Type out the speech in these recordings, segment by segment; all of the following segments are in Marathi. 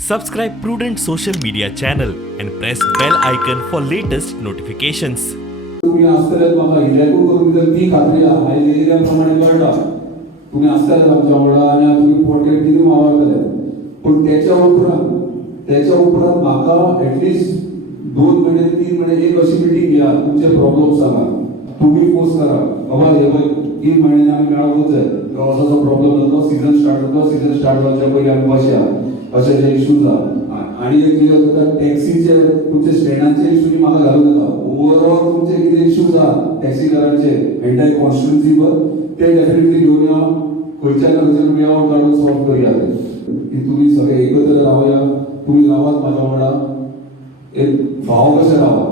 Subscribe Prudent Social Media channel and press bell icon for latest notifications. तुम्ही असल्यात म्हाका इलेक्ट करून दिल्यार ती खात्री हाय एरिया प्रमाणे कळटा तुम्ही असल्यात आमच्या वांगडा आनी तुम्ही पोटे कितें वावरतले पण त्याच्या उपरांत म्हाका एटलीस्ट 2 महिने 3 महिने एक अशी मिटींग घ्या तुमचे प्रॉब्लेम सांगा तुम्ही पोस्ट करा बाबा हे 3 महिने आम्ही मेळावूच जाय असो प्रॉब्लेम जातो सीजन स्टार्ट जावच्या पयलीं आमी बसया अशे जे इश्यूज आणि एक क्लियर करता टॅक्सीचे तुमचे स्टँडांचे इश्यूज म्हाका घालूं नाका ओवरऑल तुमचे कितें इश्यूज आहा टॅक्सीकारांचे एंटायर कॉन्स्टिट्युएन्सीवर ते डेफिनेटली घेऊन या खंयच्या खंयच्या मेळावो काडून सॉल्व करूया की तुम्ही सगळे एकत्र रावया तुम्ही रावात म्हाज्या वांगडा एक भाव कशे रावा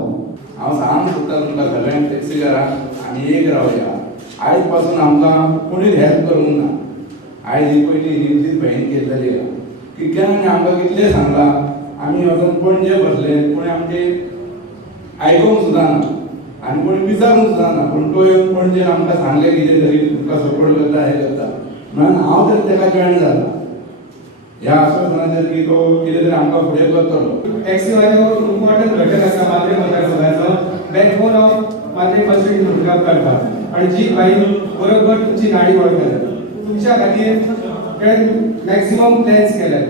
हांव सांग सोदता तुमकां सगळ्यांक टॅक्सीकारांक आमी एक रावया आयज पासून आमकां कोणीच हेल्प करूंक ना आयज ही पयली निर्जीत बहीण केल्लेली आहा कितल्यानी आमकां कितले सांगला आमी वचून पणजे बसले कोणी आमचे आयकूंक सुद्दां ना आनी कोणी विचारूंक सुद्दां ना पूण तो येवन पणजे आमकां सांगले कितें तरी तुमकां सपोर्ट करता हें करता म्हणून हांव तर तेका जॉयन जाला ह्या आश्वासनाचेर की तो कितें तरी आमकां फुडें करतलो टॅक्सी वाले खूप इम्पॉर्टंट घटक आसा माद्रे मतदारसंघाचो बॅकबोन ऑफ माद्रे कॉन्स्टिट्युएन्सी करता आणि जी बाई बरोबर तुमची गाडी वळखता तुमच्या खातीर मॅक्सिमम प्लॅन्स केल्यात